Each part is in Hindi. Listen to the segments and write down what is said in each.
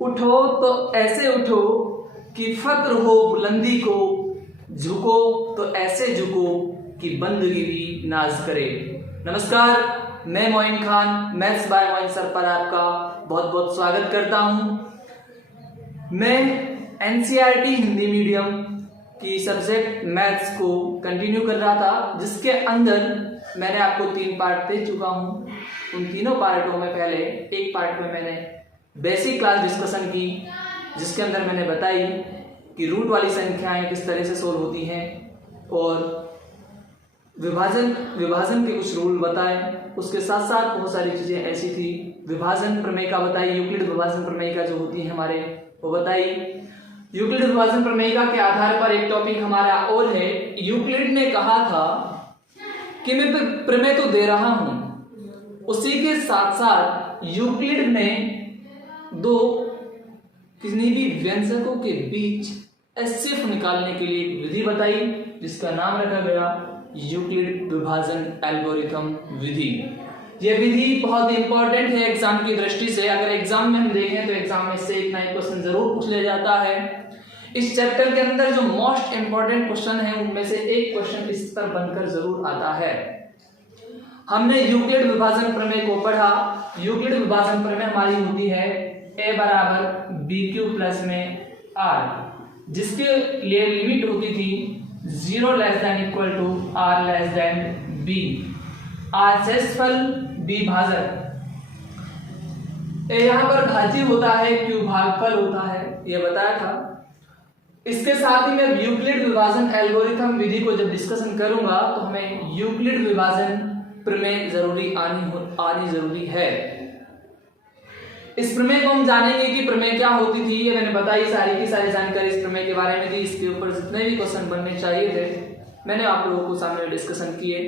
उठो तो ऐसे उठो कि फक्र हो बुलंदी को, झुको तो ऐसे झुको कि बंदगी भी नाज करे। नमस्कार, मैं Moin Khan maths by Moin sir पर आपका बहुत बहुत स्वागत करता हूं। मैं एनसीईआरटी हिंदी मीडियम की सब्जेक्ट मैथ्स को कंटिन्यू कर रहा था, जिसके अंदर मैंने आपको 3 पार्ट दे चुका हूं। उन तीनों पार्टों में पहले एक पार्ट में मैंने बेसिक क्लास डिस्कशन की, जिसके अंदर मैंने बताई कि रूट वाली संख्याएं किस तरह से सोल्व होती हैं और विभाजन के कुछ रूल बताए। उसके साथ साथ बहुत सारी चीजें ऐसी थी, विभाजन प्रमेय का बताई, यूक्लिड विभाजन प्रमेय का जो होती है हमारे वो बताई। यूक्लिड विभाजन प्रमेय के आधार पर एक टॉपिक हमारा और है। यूक्लिड ने कहा था कि मैं प्रमेय तो दे रहा हूं, उसी के साथ साथ यूक्लिड ने दो किसी भी व्यंजकों के बीच एचसीएफ निकालने के लिए एक विधि बताई, जिसका नाम रखा गया यूक्लिड विभाजन एल्गोरिथम विधि। यह विधि बहुत इंपॉर्टेंट है एग्जाम की दृष्टि से। अगर एग्जाम में हम देखें तो एग्जाम में से एक ना एक क्वेश्चन जरूर पूछ लिया जाता है। इस चैप्टर के अंदर जो मोस्ट इंपॉर्टेंट क्वेश्चन है उनमें से एक क्वेश्चन इस पर बनकर जरूर आता है। हमने यूक्लिड विभाजन प्रमेय को पढ़ा। यूक्लिड विभाजन प्रमेय हमारी होती है a बराबर बी क्यू प्लस में r, जिसके लिए लिमिट होती थी 0 less than equal to r less than b। r शेषफल b भाजक, यहाँ पर भाज्य होता है, q भागफल होता है, यह बताया था। इसके साथ ही मैं यूक्लिड विभाजन एल्गोरिथम विधि को जब डिस्कशन करूंगा तो हमें यूक्लिड विभाजन प्रमेय जरूरी आनी जरूरी है। इस प्रमेय को हम जानेंगे कि प्रमेय क्या होती थी, ये मैंने बताई, सारी की सारी जानकारी इस प्रमेय के बारे में थी। इसके ऊपर जितने भी क्वेश्चन बनने चाहिए थे मैंने आप लोगों को सामने डिस्कशन किए।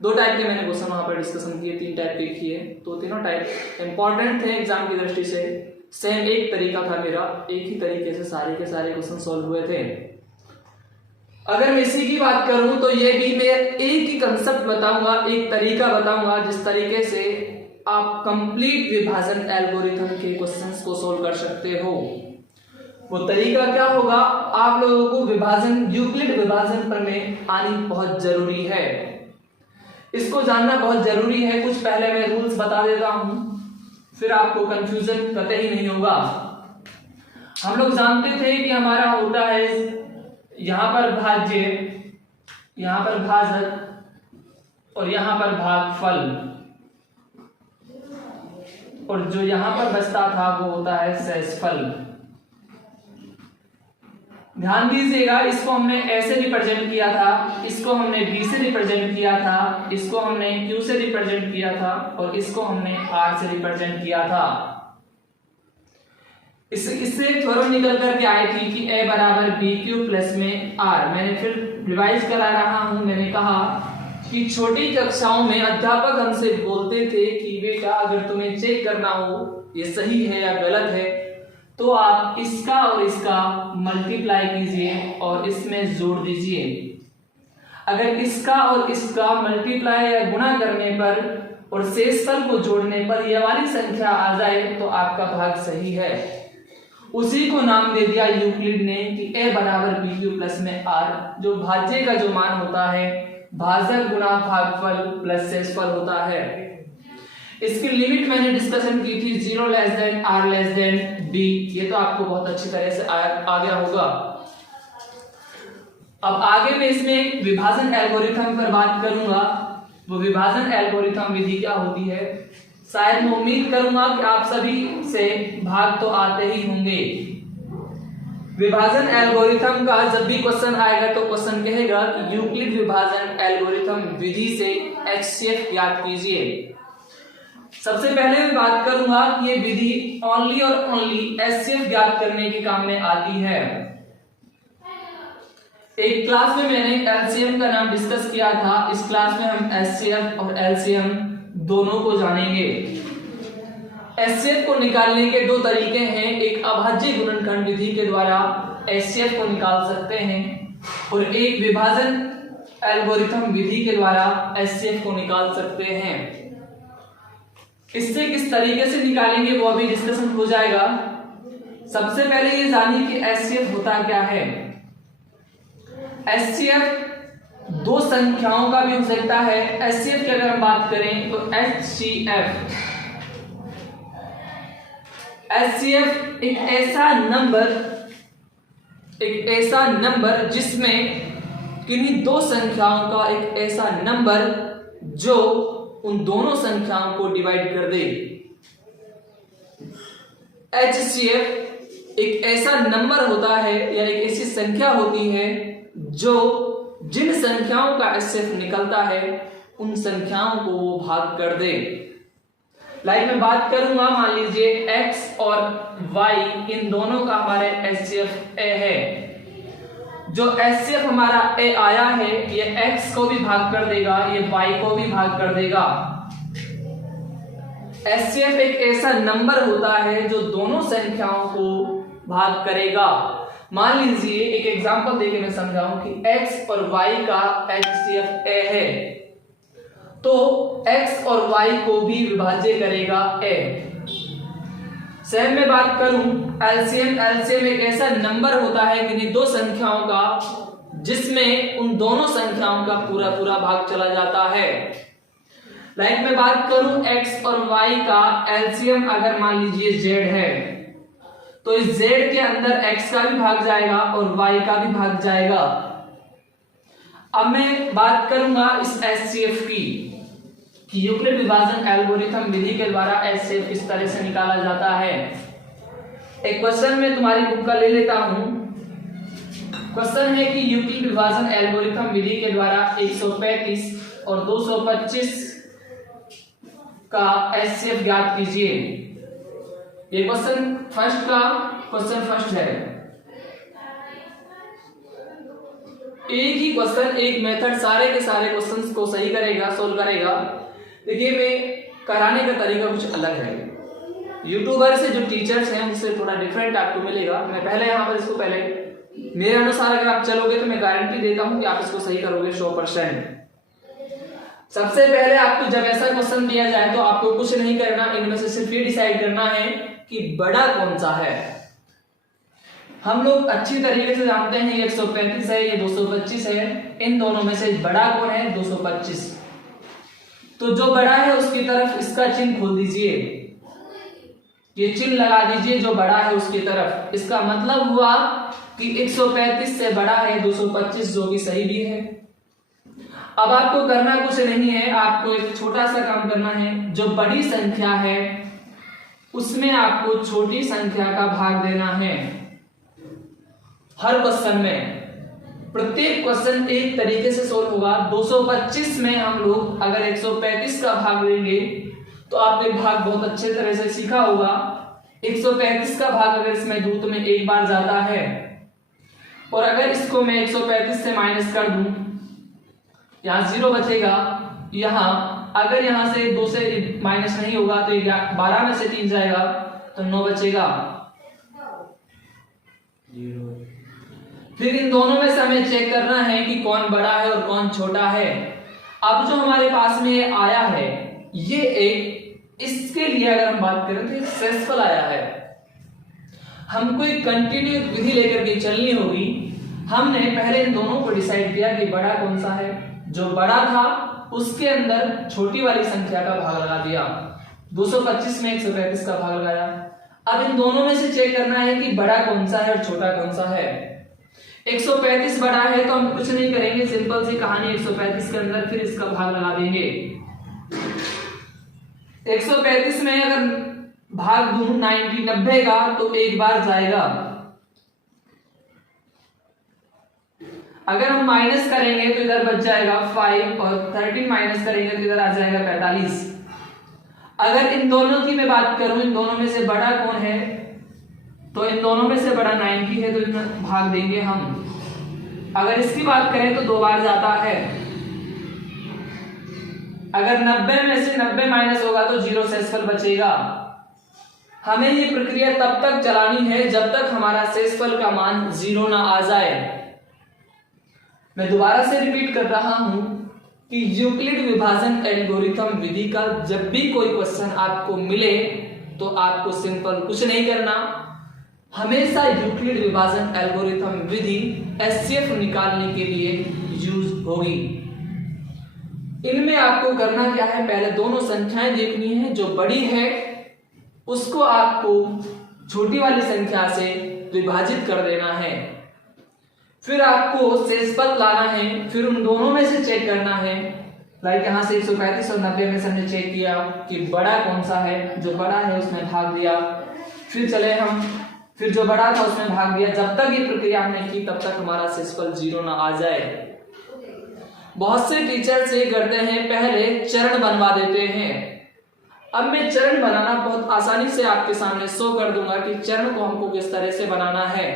2 टाइप के मैंने क्वेश्चन वहां पर डिस्कशन किए, 3 टाइप के किए, तो तीनों टाइप इंपॉर्टेंट थे एग्जाम की दृष्टि से। सेम एक तरीका था मेरा, एक ही तरीके से सारे के सारे क्वेश्चन सॉल्व हुए थे। अगर मैं इसी की बात करूं तो ये भी मैं एक ही कंसेप्ट बताऊंगा, एक तरीका बताऊंगा जिस तरीके से आप कंप्लीट विभाजन एल्गोरिथम के क्वेश्चंस को सोल्व कर सकते हो। वो तरीका क्या होगा, आप लोगों को विभाजन यूक्लिड विभाजन प्रमेय आनी बहुत जरूरी है, इसको जानना बहुत जरूरी है। कुछ पहले मैं रूल्स बता देता हूं, फिर आपको कंफ्यूजन कतई नहीं होगा। हम लोग जानते थे कि हमारा होता है यहां पर भाज्य, यहां पर भाजक और यहां पर भागफल, और जो यहां पर बचता था वो होता है शेषफल। ध्यान दीजिएगा, इसको हमने ऐसे रिप्रेजेंट किया था, इसको हमने b से रिप्रेजेंट किया था, इसको हमने q से रिप्रेजेंट किया था और इसको हमने r से रिप्रेजेंट किया था। इससे थ्योरम निकल करके आई थी कि a बराबर बी क्यू प्लस में r। मैंने फिर रिवाइज करा रहा हूं। मैंने कहा कि छोटी कक्षाओं में अध्यापक हमसे बोलते थे कि बेटा अगर तुम्हें चेक करना हो ये सही है या गलत है तो आप इसका और इसका मल्टीप्लाई कीजिए और इसमें जोड़ दीजिए। अगर इसका और इसका मल्टीप्लाई या गुणा करने पर और शेषफल को जोड़ने पर यह वाली संख्या आ जाए तो आपका भाग सही है। उसी को नाम दे दिया यूक्लिड ने कि a बराबर बी क्यू प्लस में r, जो भाज्य का जो मान होता है भाजक गुणा भागफल प्लस शेषफल होता है। इसकी लिमिट मैंने डिस्कशन की थी 0 less then r less than b, ये तो आपको बहुत अच्छी तरह से आ गया होगा। अब आगे मैं इसमें विभाजन एल्गोरिथम पर बात करूंगा। वो विभाजन एल्गोरिथम विधि क्या होती है, शायद मैं उम्मीद करूंगा कि आप सभी से भाग तो आते ही होंगे। विभाजन एल्गोरिथम का जब भी क्वेश्चन आएगा तो क्वेश्चन कहेगा कि यूक्लिड विभाजन एल्गोरिथम विधि से एचसीएफ ज्ञात कीजिए। सबसे पहले मैं बात करूंगा कि ये विधि ओनली और ओनली एचसीएफ ज्ञात करने के काम में आती है। एक क्लास में मैंने एलसीएम का नाम डिस्कस किया था, इस क्लास में हम एचसीएफ और एलसीएम दोनों को जानेंगे। एचसीएफ को निकालने के 2 तरीके हैं, एक अभाज्य गुणनखंड विधि के द्वारा एचसीएफ को निकाल सकते हैं और एक विभाजन एल्गोरिथम विधि के द्वारा एचसीएफ को निकाल सकते हैं। इससे किस तरीके से निकालेंगे वो अभी डिस्कशन हो जाएगा। सबसे पहले ये जानिए कि एचसीएफ होता क्या है। एचसीएफ दो संख्याओं का भी हो सकता है। एचसीएफ की अगर हम बात करें तो एचसीएफ एक ऐसा नंबर जिसमें किन्हीं दो संख्याओं का एक ऐसा नंबर जो उन दोनों संख्याओं को डिवाइड कर दे। एचसीएफ एक ऐसा नंबर होता है या एक ऐसी संख्या होती है जो जिन संख्याओं का एचसीएफ निकलता है उन संख्याओं को वो भाग कर दे। लाइक मैं बात करूंगा, मान लीजिए x और y इन दोनों का हमारे एचसीएफ a है। जो एचसीएफ हमारा a आया है ये x को भी भाग कर देगा, ये y को भी भाग कर देगा। एचसीएफ एक ऐसा नंबर होता है जो दोनों संख्याओं को भाग करेगा। मान लीजिए एक एग्जांपल देके मैं समझाऊं कि x और y का एचसीएफ a है तो x और y को भी विभाज्य करेगा a। सेम में बात करूं एलसीएम एक ऐसा नंबर होता है किन्हीं दो संख्याओं का जिसमें उन दोनों संख्याओं का पूरा भाग चला जाता है। लाइक में बात करूं x और y का एलसीएम अगर मान लीजिए z है तो इस z के अंदर x का भी भाग जाएगा और y का भी भाग जाएगा। अब मैं बात करूंगा इस एचसीएफ की कि यूक्लिड विभाजन एल्गोरिथम विधि के द्वारा एचसीएफ किस तरह से निकाला जाता है। एक क्वेश्चन में तुम्हारी बुक का ले लेता हूं। क्वेश्चन है कि यूक्लिड विभाजन एल्गोरिथम विधि के द्वारा 135 और 225 का एचसीएफ ज्ञात कीजिए। ये क्वेश्चन फर्स्ट है। एक ही क्वेश्चन एक मेथड सारे के सारे क्वेश्चंस को सही करेगा, सोल्व करेगा। देखिए मैं कराने का तरीका कुछ अलग है। यूट्यूबर से जो टीचर्स हैं उनसे थोड़ा डिफरेंट आपको मिलेगा। मैं पहले यहाँ पर इसको पहले मेरे अनुसार अगर आप चलोगे तो मैं गारंटी देता हूँ कि आप इसको सही करोगे 100%। सबसे पहले आपको जब ऐसा क्वेश्चन दिया जाए तो आपको कुछ नहीं करना, इनमें से सिर्फ ये डिसाइड करना है कि बड़ा कौन सा है। हम लोग अच्छी तरीके से जानते हैं ये 135 है, ये 225 है, इन दोनों में से बड़ा कौन है 225। तो जो बड़ा है उसकी तरफ इसका चिन्ह खोल दीजिए, ये चिन्ह लगा दीजिए जो बड़ा है उसकी तरफ। इसका मतलब हुआ कि 135 से बड़ा है 225 जो कि सही भी है। अब आपको करना कुछ नहीं है, आपको एक छोटा सा काम करना है। जो बड़ी संख्या है उसमें आपको छोटी संख्या का भाग देना है। हर क्वेश्चन में प्रत्येक क्वेश्चन एक तरीके से सोल्व होगा। 225 में हम लोग अगर 135 का भाग लेंगे तो आपने भाग बहुत अच्छे तरह से सीखा होगा। 135 का भाग अगर इसमें दूं तो मैं एक बार जाता है, और अगर इसको मैं 135 से माइनस कर दूं, यहाँ 0 बचेगा। यहाँ अगर यहाँ से 2 से माइनस नहीं होगा तो 12 में से 3 जाएगा तो 9 बचेगा। फिर इन दोनों में से हमें चेक करना है कि कौन बड़ा है और कौन छोटा है। अब जो हमारे पास में आया है ये एक, इसके लिए अगर हम बात करें तो सक्सेसफुल आया है। हमको एक कंटिन्यू विधि लेकर के चलनी होगी। हमने पहले इन दोनों को डिसाइड किया कि बड़ा कौन सा है। जो बड़ा था उसके अंदर छोटी वाली संख्या का भाग लगा दिया। 225 में 135 का भाग लगाया। अब इन दोनों में से चेक करना है कि बड़ा कौन सा है और छोटा कौन सा है। 135 बड़ा है तो हम कुछ नहीं करेंगे, सिंपल सी कहानी 135 के अंदर फिर इसका भाग लगा देंगे। 135 में अगर भाग दूं 90 का तो एक बार जाएगा। अगर हम माइनस करेंगे तो इधर बच जाएगा 5 और 13 माइनस करेंगे तो इधर आ जाएगा 45। अगर इन दोनों की मैं बात करूं, इन दोनों में से बड़ा कौन है, तो इन दोनों में से बड़ा 90 है तो इसमें भाग देंगे हम। अगर इसकी बात करें तो 2 बार जाता है। अगर 90 में से 90 माइनस होगा तो 0 शेषफल बचेगा। हमें ये प्रक्रिया तब तक चलानी है जब तक हमारा शेषफल का मान 0 ना आ जाए। मैं दोबारा से रिपीट कर रहा हूं कि यूक्लिड विभाजन एल्गोरिथम विधि का जब भी कोई क्वेश्चन आपको मिले तो आपको सिंपल कुछ नहीं करना, हमेशा यूक्लिड विभाजन एल्गोरिथम विधि एचसीएफ निकालने के लिए यूज होगी। इनमें आपको करना क्या है, पहले दोनों संख्याएं देखनी है, जो बड़ी है उसको आपको छोटी वाली संख्या से विभाजित कर देना है, फिर आपको शेषफल लाना है, फिर उन दोनों में से चेक करना है। लाइक यहाँ से 135 और 90 में से हमने चेक किया कि बड़ा कौन सा है, जो बड़ा है उसमें भाग दिया, फिर जो बड़ा था उसमें भाग दिया। जब तक ये प्रक्रिया हमने की तब तक हमारा शेषफल 0 ना आ जाए। बहुत से टीचर्स ये करते हैं, पहले चरण बनवा देते हैं। अब मैं चरण बनाना बहुत आसानी से आपके सामने शो कर दूंगा कि चरण को हमको किस तरह से बनाना है।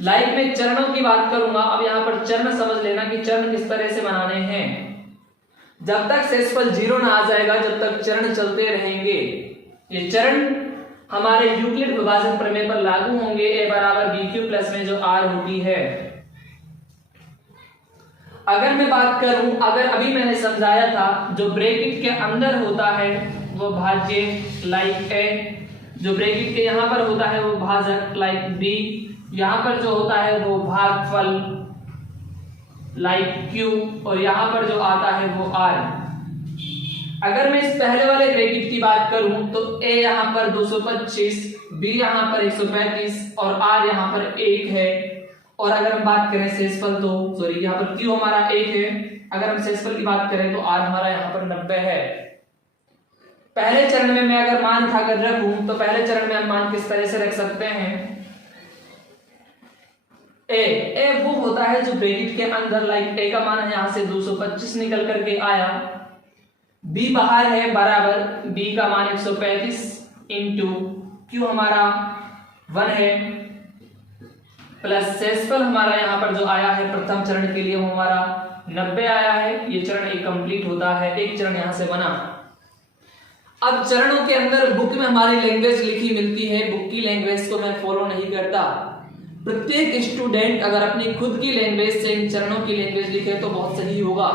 लाइक मैं चरणों की बात करूंगा, अब यहाँ पर चरण समझ लेना कि चरण किस तरह से बनाने हैं। जब तक शेषफल 0 ना आ जाएगा, जब तक चरण चलते रहेंगे। ये चरण हमारे यूक्लिड विभाजन प्रमेय पर लागू होंगे। a बराबर बी क्यू प्लस में जो r होती है। अगर मैं बात करूं, अगर अभी मैंने समझाया था जो ब्रैकेट के अंदर होता है वो भाज्य लाइक a, जो ब्रैकेट के यहां पर होता है वो भाजक लाइक b, यहां पर जो होता है वो भागफल लाइक q, और यहां पर जो आता है वो r। अगर मैं इस पहले वाले ब्रैकेट की बात करूं तो a यहां पर 225, b यहां पर 135 और r यहां पर 1 है। और अगर हम बात करें शेषफल तो सॉरी यहाँ पर q हमारा 1 है, अगर हम शेषफल की बात करें तो r हमारा यहाँ पर 90 है। पहले चरण में मैं अगर मान उठाकर रखूं तो पहले चरण में हम मान किस तरह से रख सकते हैं। a वो होता है जो ब्रैकेट के अंदर, लाइक a का मान है यहाँ से 225 निकल करके आया, b बाहर है बराबर b का मान 135 इंटू q हमारा 1 है, प्लस शेषफल हमारा यहाँ पर जो आया है प्रथम चरण के लिए वो हमारा 90 आया है। ये चरण एक कंप्लीट होता है, एक चरण यहाँ से बना। अब चरणों के अंदर बुक में हमारी लैंग्वेज लिखी मिलती है, बुक की लैंग्वेज को मैं फॉलो नहीं करता। प्रत्येक स्टूडेंट अगर अपनी खुद की लैंग्वेज से इन चरणों की लैंग्वेज लिखे तो बहुत सही होगा।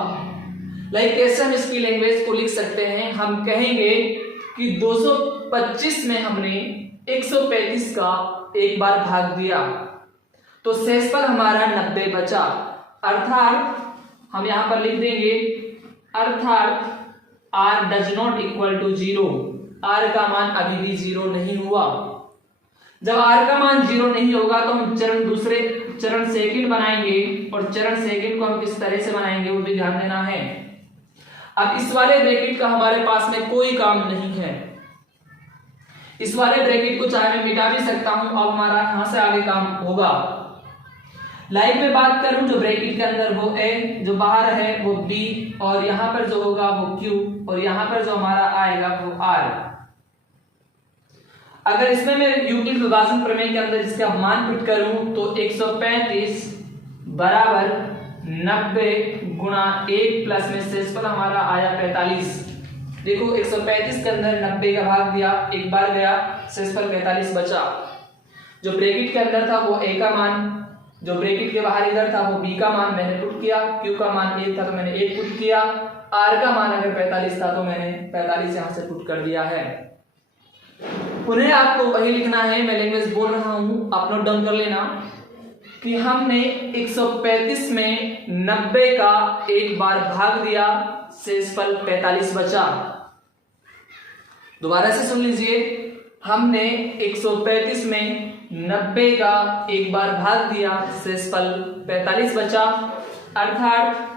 लाइक कैसे हम इसकी लैंग्वेज को लिख सकते हैं, हम कहेंगे कि 225 में हमने 135 का एक बार भाग दिया तो शेषफल हमारा 90 बचा, अर्थात हम यहां पर लिख देंगे अर्थात r does not equal to 0, r का मान अभी भी 0 नहीं हुआ। जब r का मान 0 नहीं होगा तो हम दूसरे चरण सेकंड बनाएंगे, और चरण सेकंड को हम किस तरह से बनाएंगे वो भी ध्यान देना है। अब इस वाले ब्रैकेट का हमारे पास में कोई काम नहीं है, इस वाले ब्रैकेट को चाहे मैं मिटा भी सकता हूं, अब हमारा यहां से आगे काम होगा। लाइक में बात करूं जो ब्रैकेट के अंदर वो a, जो बाहर है वो b, और यहां पर जो होगा वो q, और यहां पर जो हमारा आएगा वो r। अगर इसमें मैं यूक्लिड विभाजन प्रमेय के अंदर इसका मान पुट करूं तो 135 बराबर 90 गुणा 1 प्लस में शेषफल हमारा आया 45। देखो 135 के अंदर 90 का भाग दिया, एक बार गया, शेषफल 45 बचा। जो ब्रैकेट के अंदर था वो a का मान, जो ब्रैकेट के बाहर इधर था वो b का मान मैंने पुट किया, q का मान 1 था तो मैंने 1 पुट किया, r का मान अगर 45 था तो मैंने 45 यहां से पुट कर दिया है। उन्हें आपको वही लिखना है, मैं लैंग्वेज बोल रहा हूं, आप नोट डाउन कर लेना कि हमने 135 में 90 का एक बार भाग दिया, शेषफल 45 बचा। दोबारा से सुन लीजिए, हमने 135 में 90 का एक बार भाग दिया, शेषफल 45 बचा, अर्थात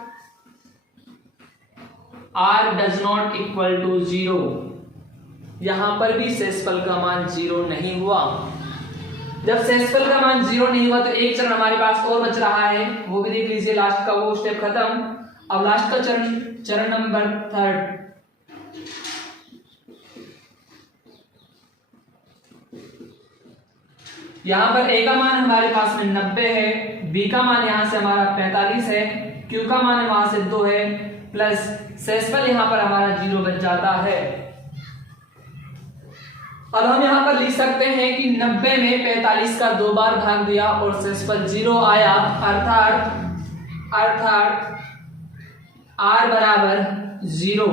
r does not equal to 0। यहां पर भी शेषफल का मान 0 नहीं हुआ। जब शेषफल का मान 0 नहीं हुआ तो एक चरण हमारे पास और बच रहा है, वो भी देख लीजिए। लास्ट का वो स्टेप खत्म, अब लास्ट का चरण नंबर 3। यहां पर a का मान हमारे पास में 90 है, b का मान यहां से हमारा 45 है, q का मान वहां से 2 है, प्लस शेषफल यहां पर हमारा 0 बच जाता है। अब हम यहां पर लिख सकते हैं कि 90 में 45 का 2 बार भाग दिया और शेषफल 0 आया, अर्थात r बराबर 0।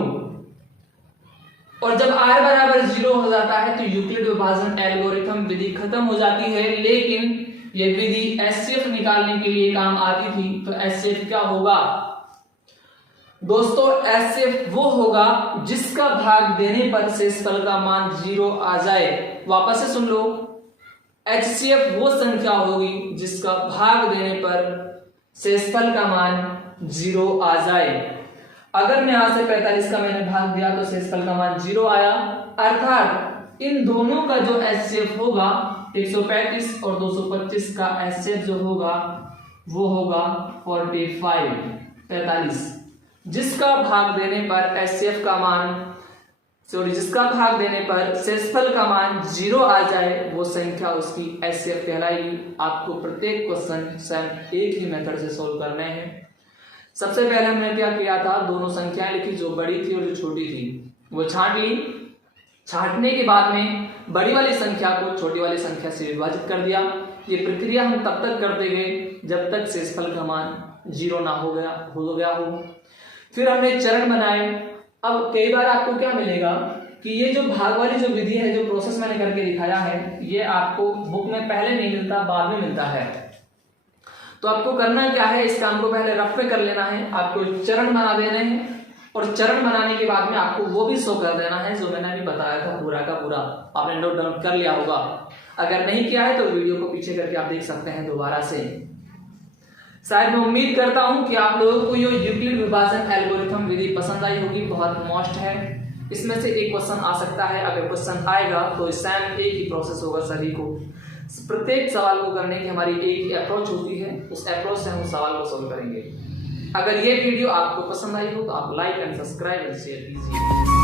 और जब r बराबर 0 हो जाता है तो यूक्लिड विभाजन एल्गोरिथम विधि खत्म हो जाती है। लेकिन ये विधि HCF निकालने के लिए काम आती थी। तो HCF क्या होगा दोस्तों? HCF वो होगा जिसका भाग देने पर शेषफल का मान 0 आ जाए। वापस से सुन लो, HCF वो संख्या होगी जिसका भाग देने पर शेषफल का मान 0 आ जाए। अगर मैं यहां से 45 का मैंने भाग दिया तो शेषफल का मान 0 आया, अर्थात इन दोनों का जो HCF होगा 135 और 225 का HCF जो होगा वो होगा 45, जिसका भाग देने पर HCF का मान जिसका भाग देने पर शेषफल का मान 0 आ जाए वो संख्या उसकी HCF कहलाएगी। आपको प्रत्येक क्वेश्चन सेम एक ही मेथड से सोल्व करने हैं। सबसे पहले हमने क्या किया था, दोनों संख्याएं लिखी, जो बड़ी थी और जो छोटी थी वो छांट ली। छांटने के बाद में बड़ी वाली संख्या को छोटी वाली संख्या से विभाजित कर दिया। ये प्रक्रिया हम तब तक करते गए जब तक शेषफल का मान 0 ना हो गया हो। फिर हमने चरण बनाए। अब कई बार आपको क्या मिलेगा कि ये जो भाग वाली जो विधि है, जो प्रोसेस मैंने करके दिखाया है, ये आपको बुक में पहले नहीं मिलता, बाद में मिलता है। तो आपको करना क्या है, इस काम को पहले रफ में कर लेना है। आपको चरण बना देने हैं और चरण बनाने के बाद में आपको वो भी शो कर देना है जो मैंने अभी बताया था पूरा का पूरा। आपने नोट डाउन कर लिया होगा, अगर नहीं किया है तो वीडियो को पीछे करके आप देख सकते हैं दोबारा से। शायद मैं उम्मीद करता हूं कि आप लोगों को ये यूक्लिड विभाजन एल्गोरिथम विधि पसंद आई होगी। बहुत मस्त है, इसमें से एक क्वेश्चन आ सकता है। अगर क्वेश्चन आएगा तो सेम एक ही प्रोसेस होगा सभी को। प्रत्येक सवाल को करने की हमारी एक ही अप्रोच होती है, उस अप्रोच से हम उस सवाल को सोल्व करेंगे। अगर ये वीडियो आपको पसंद आई हो तो आप like and subscribe and share कीजिए।